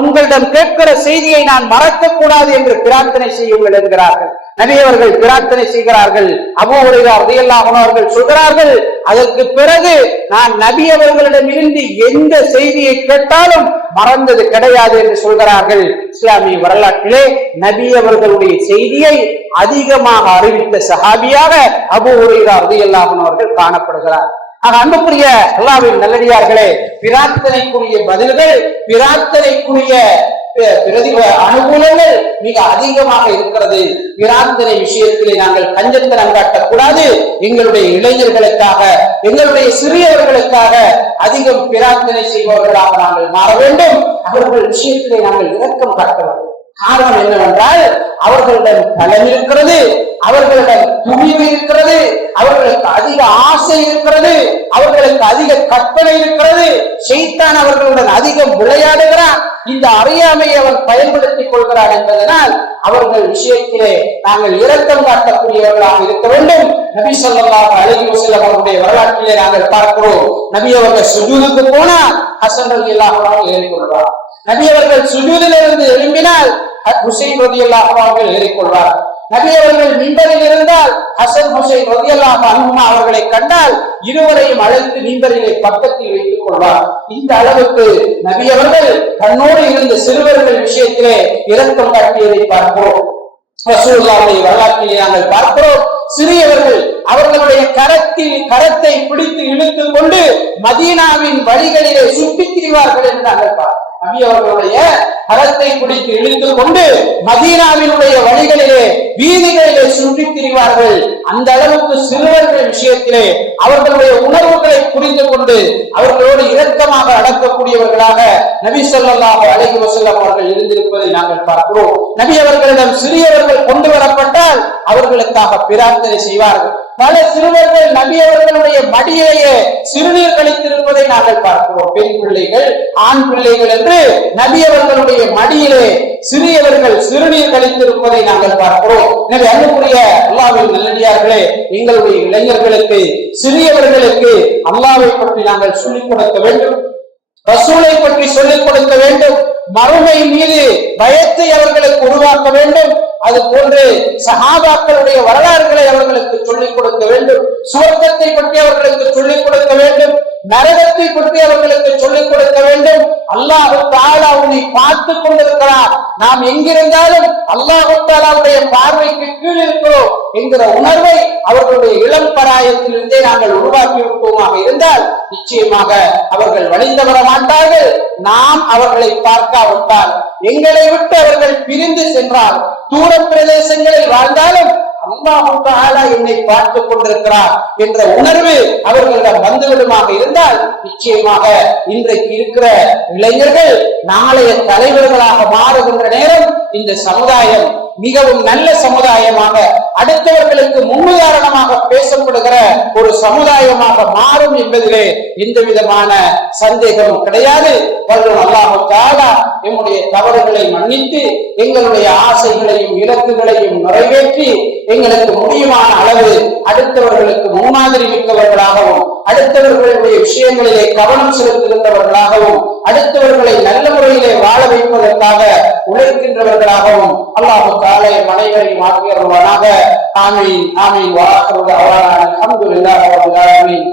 உங்களிடம் கேட்கிற செய்தியை நான் மறக்க கூடாது என்று பிரார்த்தனை செய்யுங்கள் என்கிறார்கள். நபி அவர்கள் பிரார்த்தனை செய்கிறார்கள். அபூ ஹுரைரா ரலியல்லாஹு அன்ஹு அவர்கள் சொல்கிறார்கள், அதற்கு பிறகு நான் நபி அவர்களிடம் இருந்து எந்த செய்தியை கேட்டாலும் மறந்தது கிடையாது என்று சொல்கிறார்கள். இஸ்லாமிய வரலாற்றிலே நபி அவர்களுடைய செய்தியை அதிகமாக அறிவித்த சஹாபியாக அபூ ஹுரைரா ரலியல்லாஹு அன்ஹு அவர்கள் காணப்படுகிறார். அன்புக்குரிய அல்லாஹ்வின் நல்லடியார்களே, பிரார்த்தனைக்குரிய பதில்கள், பிரார்த்தனைக்குரிய அனுகூலங்கள் மிக அதிகமாக இருக்கிறது. பிரார்த்தனை விஷயத்திலே நாங்கள் கஞ்சத்தனம் காட்டக்கூடாது. எங்களுடைய இளைஞர்களுக்காக, எங்களுடைய சிறியவர்களுக்காக அதிகம் பிரார்த்தனை செய்பவர்களாக நாங்கள் மாற வேண்டும். அவர்கள் விஷயத்திலே நாங்கள் இரக்கம் காட்ட வேண்டும். காரணம் என்னவென்றால், அவர்களிடம் பலம் இருக்கிறது, அவர்களிடம் துணிவு இருக்கிறது, அவர்களுக்கு அதிக ஆசை இருக்கிறது, அவர்களுக்கு அதிக கற்பனை இருக்கிறது. ஷைத்தான் அவர்களுடன் அதிகம் விளையாடுகிறான். இந்த அறியாமையை அவன் பயன்படுத்திக் கொள்கிறான் என்பதனால் அவர்கள் விஷயத்திலே நாங்கள் இரக்கம் காட்டக்கூடியவர்களாக இருக்க வேண்டும். நபி ஸல்லல்லாஹு அலைஹி வஸல்லம் அவருடைய வரலாற்றிலே நாங்கள் பார்க்கிறோம், நபி அவர்கள் சுஜூதுக்கு போனால் ஹசன் ரலியல்லாஹு அன்ஹு ஏறிக்கொள்வார். நபி அவர்கள் சுஜூதிலிருந்து எழும்பினால் ஹுசைன் ரலியல்லாஹு அன்ஹு ஏறிக்கொள்வார். நபி அவர்கள் மிம்பரில் இருந்தால் ஹசன் ஹுசைன் ரலியல்லாஹு அன்ஹுமா அவர்களை கண்டால் இருவரையும் அழைத்து மிம்பரிலே பக்கத்தில் வைத்துக் கொள்வார். இந்த அளவுக்கு நபி அவர்கள் தன்னோடு இருந்த சிறுவர்கள் விஷயத்திலே இரக்கம் காட்டியதை பார்க்கிறோம். ரசூலுல்லாஹி வரலாற்றிலே நாங்கள் பார்க்கிறோம், சிறியவர்கள் அவர்களுடைய கரத்தை பிடித்து இழுத்துக் கொண்டு மதீனாவின் வழிகளிலே சுற்றித் திரிவார்கள் என்று நாங்கள் பார்க்கிறோம். நபி அவர்களுடைய கரத்தை பிடித்து இழுத்துக் கொண்டு மதீனாவினுடைய வழிகளிலே, வீதிகளிலே சுற்றித் திரிவார்கள். அந்த அளவுக்கு சிறுவர்கள் விஷயத்திலே அவர்களுடைய உணர்வுகளை புரிந்து கொண்டு அவர்களோடு இரக்கமாக நடக்கக்கூடியவர்களாக நபி ஸல்லல்லாஹு அலைஹி வஸல்லம் அவர்கள் இருந்திருப்பதை நாங்கள் பார்க்கிறோம். நபி அவர்களிடம் சிறியவர்கள் கொண்டு வரப்பட்டால் அவர்களுக்காக பிரார்த்தனை செய்வார்கள். பல சிறுவர்கள் நபி அவர்களுடைய மடியிலேயே சிறுநீர் கழித்திருப்பதை நாங்கள் பார்க்கிறோம். பெண் பிள்ளைகள், ஆண் பிள்ளைகள் என்று நபி அவர்களுடைய மடியிலே சிறியவர்கள் சிறுநீர் கழித்திருப்பதை நாங்கள் பார்க்கிறோம். எனவே அன்புக்குரிய அல்லாஹ்வின் நல்லடியார்களே, எங்களுடைய இளைஞர்களுக்கு, சிறியவர்களுக்கு அல்லாஹ்வை பற்றி நாங்கள் சொல்லிக் கொடுக்க வேண்டும், ரசூலை பற்றி சொல்லிக் கொடுக்க வேண்டும், மறுமை மீது பயத்தை அவர்களுக்கு உருவாக்க வேண்டும். அது போன்று சஹாபாக்களுடைய வரலாறுகளை அவர்களுக்கு சொல்லிக் கொடுக்க வேண்டும், சுவர்க்கத்தை பற்றி அவர்களுக்கு சொல்லிக் கொடுக்க வேண்டும், நரகத்தை பற்றி அவர்களுக்கு சொல்லிக் கொடுக்க வேண்டும். அல்லாஹ் தஆலா உன்னை பார்த்து கொண்டிருக்கிறார், நாம் எங்கிருந்தாலும் அல்லாஹ் தஆலாவுடைய பார்வைக்கு கீழ் இருக்கிறோம் என்கிற உணர்வை அவர்களுடைய இளம் பராயத்திலிருந்தே நாங்கள் உருவாக்கி விட்டோமாக இருந்தால் நிச்சயமாக அவர்கள் வழிந்து வர மாட்டார்கள். நாம் அவர்களை பார்க்காவிட்டால், எங்களை விட்டு அவர்கள் பிரிந்து சென்றால், தூர பிரதேசங்களில் வாழ்ந்தாலும் அல்லாஹ் தஆலா என்னை பார்த்துக் கொண்டிருக்கிறார் என்ற உணர்வு அவர்களிடம் வந்துவிடுமாக இருந்தால் நிச்சயமாக இன்றைக்கு இருக்கிற இளைஞர்கள் நாளைய தலைவர்களாக மாறுகின்ற நேரம் இந்த சமுதாயம் மிகவும் நல்ல சமுதாயமாக, அடுத்தவர்களுக்கு முன்னுதாரணமாக பேசப்படுகிற ஒரு சமுதாயமாக மாறும் என்பதிலே எந்த விதமான சந்தேகமும் கிடையாது. வல்லோன் அல்லாஹ் தஆலா எம்முடைய தவறுகளை மன்னித்து எங்களுடைய ஆசைகளையும் இலக்குகளையும் நிறைவேற்றி எங்களுக்கு முடியுமான அளவு அடுத்தவர்களுக்கு முன்மாதிரி மிக்கவர்களாகவும், அடுத்தவர்களுடைய விஷயங்களிலே கவனம் செலுத்துகின்றவர்களாகவும், அடுத்தவர்களை நல்ல முறையிலே வாழ வைப்பதற்காக உழைக்கின்றவர்களாகவும் அல்லாஹ் தஆலா அனைவரையும் ஆக்கியருள்வானாக. ஆமீன் ஆமீன். வஆகிரு தஅவானா அல்ஹம்துலில்லாஹி ரப்பில் ஆலமீன்.